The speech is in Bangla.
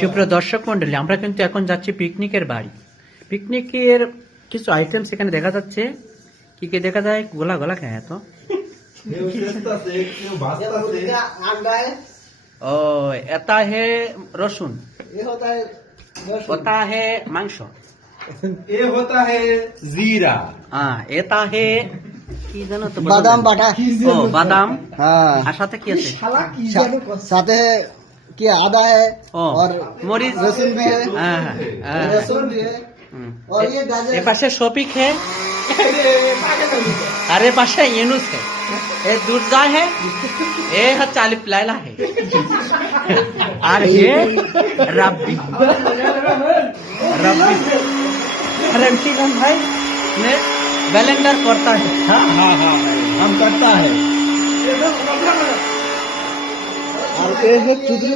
সুপ্রিয় দর্শক মন্ডলী, আমরা কিন্তু এখন যাচ্ছি পিকনিকের বাড়ি। পিকনিকের কিছু আইটেম সেখানে দেখা যাচ্ছে। কি কি দেখা যায়? গোলা গোলা খায় তো। ও এটা হে রসুন, ওটা হে মাংস, ये होता है जीरा। হ্যাঁ এটা হে কি জানো তো? বাদাম বাটা। ও বাদাম। हाँ, আর সাথে কি আছে? साथ है कि आदा है ও और মরিচ। लहसुन भी है, হ্যাঁ হ্যাঁ। लहसुन भी है और ये गाजर। এ পাশে শফিক হে, আর এ পাশে ইউনুস হে, এ দুর্জা হে, এ হচ্ছে আলিফ লাইলা হে, আর ये रब्बी रब्बी। अरे रमशीगंज भाई ने ब्लेंडर करता है। हाँ हाँ हाँ, हम करता है। और ये है चुदरी।